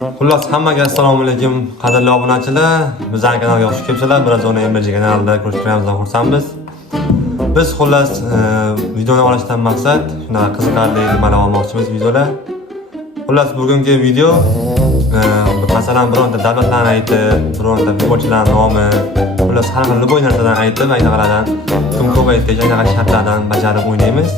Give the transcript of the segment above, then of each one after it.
Xullas hammaga assalomu alaykum qadrli obunachilar. Bizning kanalga xush kelibsizlar. Biraz ona emerji kanalida ko'rishganimizdan xursandmiz. Biz xullas videoni olishdan maqsad shunaqa qiziqarli nimalar olmoqchimiz videolar. Xullas bugungi video masalan bironta davlatlarni aytib, bironta futbolchilar nomi, xullas har xil bo'y narsadan aytib, aytaqalardan kim ko'p aytgan anaqa shartlardan bajarib o'ynaymiz.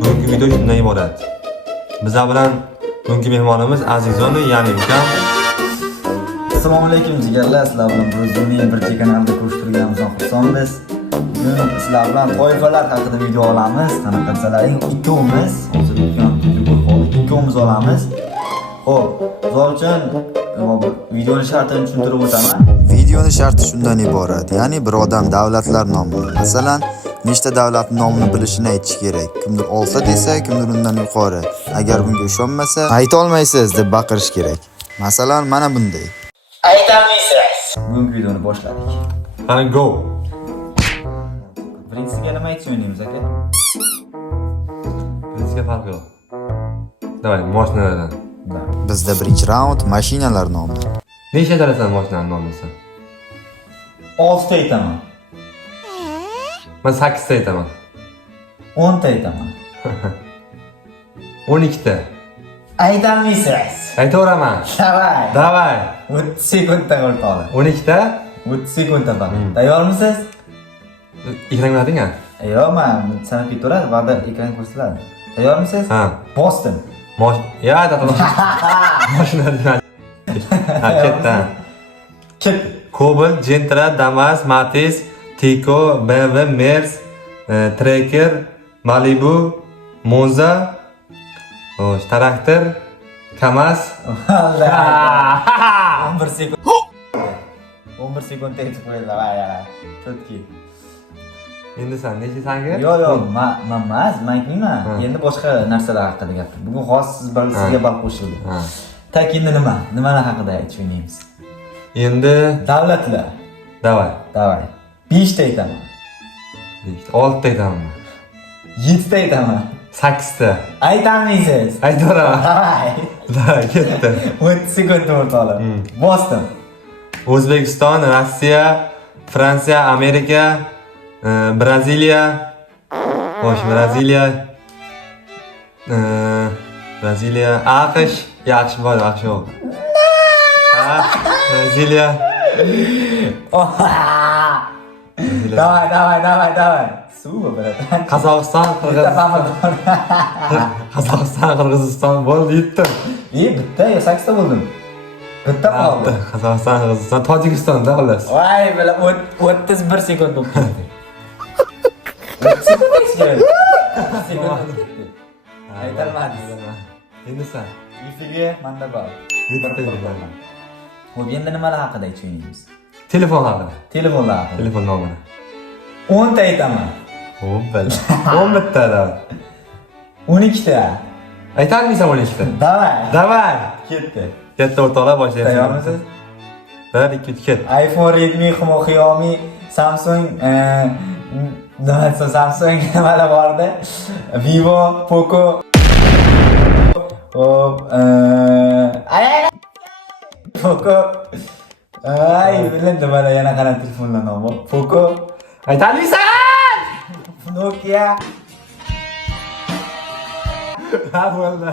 Bugungi video shundan iborat. Bizlar bilan bugungi mehmonimiz Azizoni, ya'ni ukam. Assalomu alaykum jigarlar, sizlar bilan Bruzuni bir kanalda ko'rishtirganimizdan xursandmiz. Bugun sizlar bilan toifalar haqida video olamiz. Qanaqasalaring ikkovimiz, hozir ikkovimiz olamiz. Xo'p, misol uchun videoni shartini tushuntirib o'taman. Videoning sharti shundan iborat. Ya'ni bir odam davlatlar nomini, masalan, nechta davlatning nomini bilishini aytish kerak. Kimdir olsa desa, kimdir undan yuqori. Agar bunga ishonmasa, ayta olmaysiz deb baqirish kerak. Masalan, mana bunday. Aytolmaysiz. Bugungi videoni boshladik. Qani go. Birinchisiga nima aytishni o'ynaymiz aka? Bizga farq yo'q. Davay, mashinalardan. Bizda birinchi raund mashinalar nomi. Nechta aytasan mashinalarning nomini? 6 ta aytaman. Men 8 ta aytaman. 10 ta aytaman. 12 ta. Aytolmaysiz. Aytaveraman. Davay. Davay. 30 sekundda o'rtoqlar. 12 ta. 30 sekundda bor. Tayyormisiz? Ekran ko'radingmi? Yo'q, men sanab ketaveradi, va'da ekran ko'rsatiladi. Tayyormisiz? Ha. Bosdim. Ya, tatalo. Mashinalar. Ha, ketdi. Ketdi. Cobalt, Gentra, Damas, Matiz, Tico, BMW, Merz, Tracker, Malibu, Monza, Traktor, Kamaz. 11 sekund. 11 sekundda yetib qo'ydilar, vay. Chotki. Endi sen necha sangi? Yo'q, men emas, men aytmayman. Endi boshqa narsalar haqida gapir. Bugun xos sizga bal qo'shildi. Tak endi nimalar haqida aytib o'ynaymiz? Endi Davlatlar. davay. 5 ta aytaman. 6 ta aytaman. 7 ta aytaman. 8 ta. Aytolmaysiz. Aytaveraman. Davay. Davay, ketdi. 30 sekund o'rtoqlar. Bosdim. O'zbekiston, Rossiya, Fransiya, Amerika, Braziliya. Xo'sh, Braziliya, AQSh, yaxshi bo'ldi, yaxshi bo'ldi. Braziliya. Давай. Suv bratan. Qozog'iston, Qirg'iziston bo'ldi, yetdim. Bitta yo 8 ta bo'ldim. Bitta qoldi. Qozog'iston, Qirg'iziston, Tojikistonda xullas. Voy, bila 31 sekund bo'lib ketdi. 30 sekund. Aytolmadingiz. Endi sen. Ifiga manda bor. Xo'p, endi nimalar haqida aytishimiz? Telefon haqida. Telefonlar haqida. Telefon nomeri. 10 ta aytaman. Xo'p, bala. 11 ta da. 12 ta. Aytolmaysan 12 ta. Davay. Ketdi. Katta o'rtoqlar boshlayapsiz. Tayyormisiz? 1 2 3 ket. iPhone, Redmi, Xiaomi, Samsung, Samsung nimalar bordi? Vivo, Poco. Hop, Poco. Bilindi mana yana qanaqa telefonlar nomi? Poco. Aytolmaysan! Nokia. Ha bo'ldi.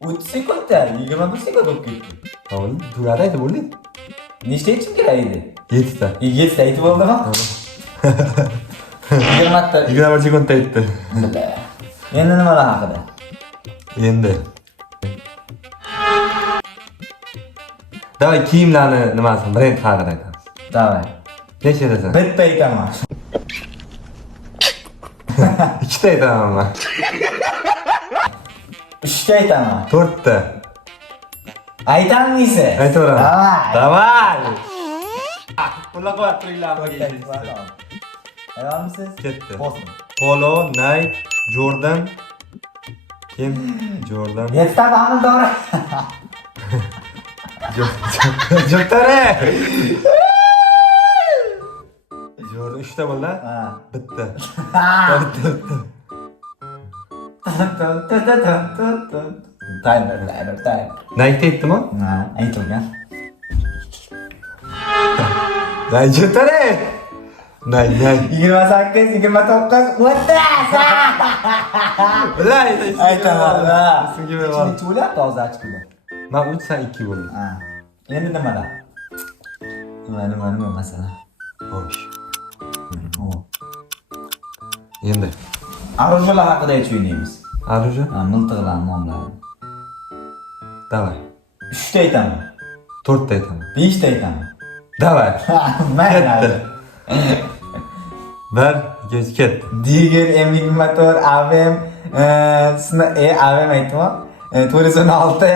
30 sekundda 21 sekund bo'lib ketdi. Bo'ldi. Tugadi aytib bo'ldi. Nechta aytishim kerak edi? 7 ta. 7 ta aytib bo'ldimi? 20 ta. 21 sekundda aytdi. Endi nimalar haqida? Endi. Davay kiyimlarni nimasi, brend haqida aytamiz. Davay. Necha aytasan? Bitta aytaman. 2 ta aytaman men. 3 ta aytaman. 4 ta. Aytolmaysiz. Aytaveraman. Davay. Qo'llab turinglar. Tayyormisiz? Ketdi. Bosdim. Polo, Nike, Jordan. Kim? Jordan. Yettita xonador. Jo'tare. Jordan 3 ta bo'ldi. Ha. Bitta. Timer. Naykda aytdimi? Ha, aytilgan. Najotare. Nay. 28, 29, o'ttiz. Bilay. Aytaman. Sizga beraman. Ichini chulyapti hozir ochqida. Men 3 sen 2 bo'ldi. Ha. Endi nimalar? Nima masalan? Xo'sh. O. Endi Оружиялар haqida aytishimiz. Aruja? Ha, miltiqlar nomlari. Davay. 3 ta aytaman. 4 ta aytaman. 5 ta aytaman. Davay. Mayli. Bir, ikkinchi ketdi. Diger emlik motor AVM AVM aytma. 416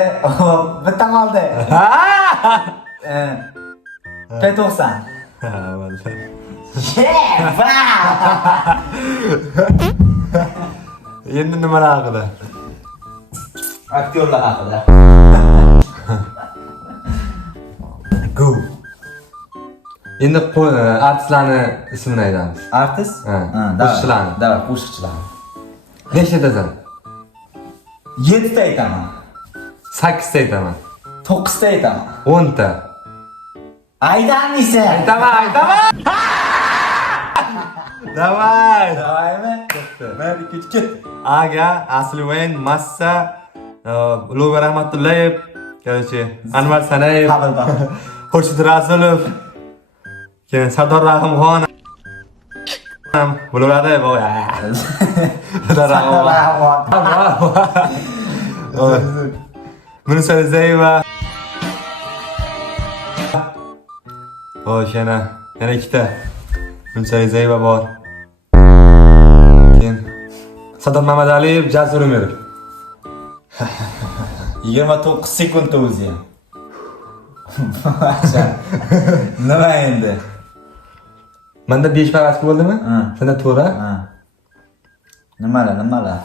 bitta qoldi. P90. Ha, bo'ldi. Endi nimalar haqida? Aktyorlar haqida. Go. Endi artistlarni ismini aytamiz. Artist? Ha, qo'shiqchilarni. Davay, qo'shiqchilarni. Nechtasan? 7 ta aytaman. 8 ta aytaman. 9 ta aytaman. 10 ta. Aytamisa. Aytaman. Davay. Davaymi? Ketdi. 1 2 3 Aga, Asliven, Massa, Ulug'bek Rahmatullayev, короче, Anvar Sanayev, Xurshid Rasulov, keyin Sardor Rahimxon ham bo'ladi bu. Sardor Rahimxon. Munisa Rizayeva. Xo'sh, yana ikkita. Munisa Rizayeva bor. Keyin Sador Mamadaliyev, Jasur Umirov. 29 sekund o'zi ham. Nima endi? Menda 5 parasi bo'ldimi? Ha. Senda 4. Ha. Nimalar?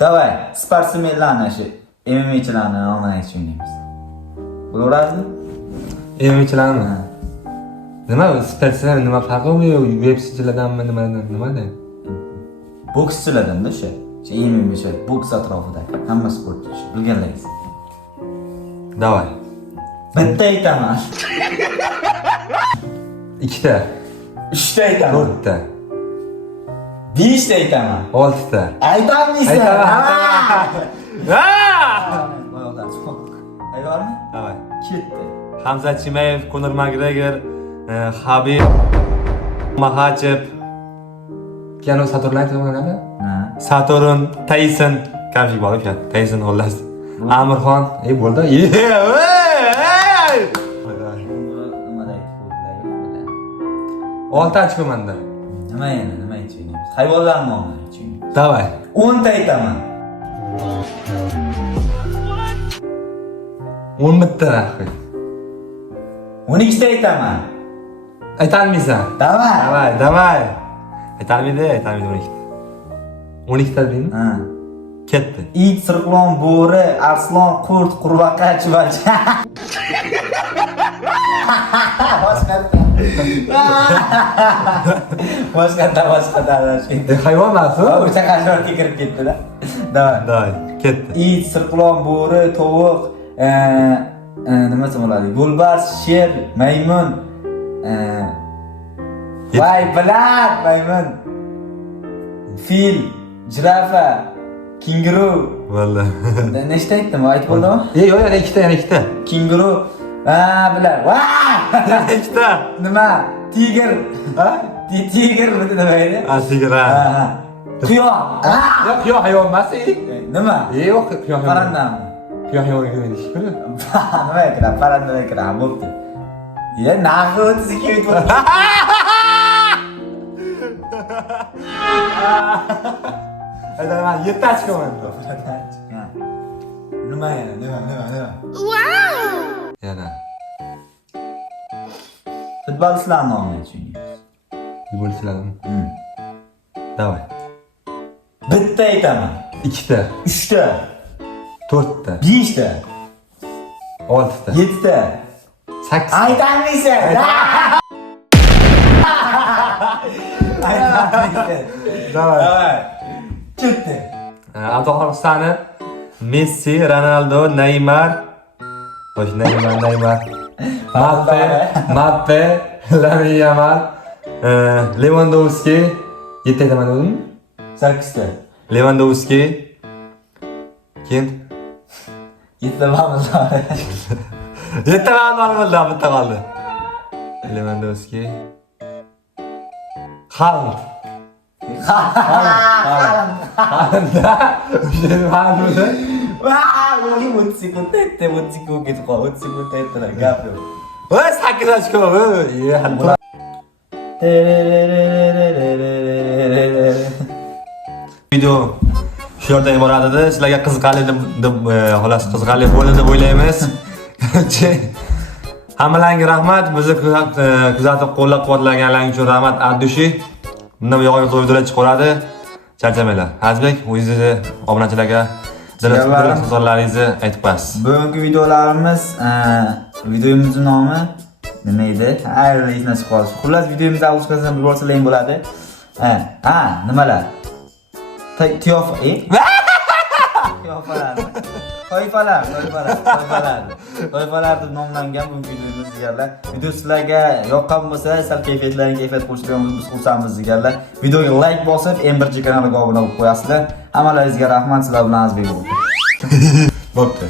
Davay, sportsmenlarni shu MMA'chilarni nomini aytishimiz. Bo'laveradimi? Emchilarmi? Nima sportchilar nima farqi bor? UFC'chilardanmi nimadan? Bokschilardan-da o'sha. MMA shu boks atrofidagi hamma sportchi shu bilganlaringiz. Davay. Bitta aytaman. 2 ta, 3 ta aytaman. 4 ta, 5 ta aytaman. 6 ta. Aytamizsan. Ayyormi? Davay. Ketdi. Hamza Chimayev, Conor McGregor, Habib Makhachev. Keyin Saturnlar aytganlar. Ha. Saturn, Tyson, kamchik bor ekan. Tyson xullas. Amirxon, bo'ldi. Nimaday? 6 ochko menda. Nima aytishimiz? Hayvonlar nomini aytishimiz. Davay. 10 ta aytaman. 11 ta. 12 ta aytaman. Aytolmaysan. Davay. Davay. Aytolmaydi 12 ta dedingmi? Ha. Ketdi. It, sirtlon, bo'ri, arslon, qurt, qurbaqa, chivacha. Boshqa. Hayvon emas-ku? O'sha qashorga kirib ketdi-da. Davay. Ketdi. It, sirtlon, bo'ri, tovuq, nima bo'ladi? Yo'lbars, sher, maymun, voy, bilat, maymun. Fil, jirafa, kenguru. Bo'ldi. Nechta aytdim? Aytib bo'ldimi? Yo'q, yana ikkita. Kenguru. Bilar. Va! Ikkita. Nima? Tiger. Ha? Tiger nima edi? Asigara. Ha. Quyoq. Yo'q, hayvon emas. Nima? Yo'q, quyoq. Parrandami? Quyoq hayvonga kirmaydi, shukr. Nima ekan? Parranda ekan, bo'pti. Narxi 32 yut bo'ldi. Aytaman, 7 ochko menda. Nima yana? Yana. Futbolchilar nomini aytishing. Futbolchilarmi? Davay. Bitta aytaman. 2 ta, 3 ta, 4 ta, 5 ta, 6 ta, 7 ta. 8 ta. Aytamizsan. Davay. ketdi. Afg'onistonni Messi, Ronaldo, Neymar. Xo'sh, Neymar. Mbappe, Lamine Yamal, Lewandowski, 7 aytaman o'zimmi? 8 ta. Lewandowski. Keyin 7 ta ma'lumotlar. 7 ma'lumotlar bitta qoldi. Lewandowski. Haaland. Uning 30 sekund ketdi, 30 sekund ketib qoldi. 30 sekund ketdi, gap yo'q. Voy 8 ochko. Video shu yerdan iborat edi. Sizlarga qiziqarli deb xolos qiziqarli bo'ldi deb o'ylaymiz. Hammalarga rahmat. Bizni kuzatib qo'llab-quvvatlaganlaring uchun rahmat Addushi. Bundan yo'g'on videolar chiqaradi. Charchamanglar. Azbek, o'zingizni obunachilarga so'zlaringizni aytib qo'yasiz. Bugungi videomizning nomi nima edi? Esdan chiqib qoldi. Xullas videomizni avgustdan bilib olsalaring bo'ladi. Nimalar? Toifalar deb nomlangan bu videomiz deganlar. Video sizlarga yoqqan bo'lsa, sal kayfiyat qo'shtiramiz, biz xursandmiz deganlar. Videoga like bosib, M1 kanaliga obuna bo'lib qo'yasizlar. Hammalaringizga rahmat, sizlar bilan azbek bo'ldi. Bo'pti.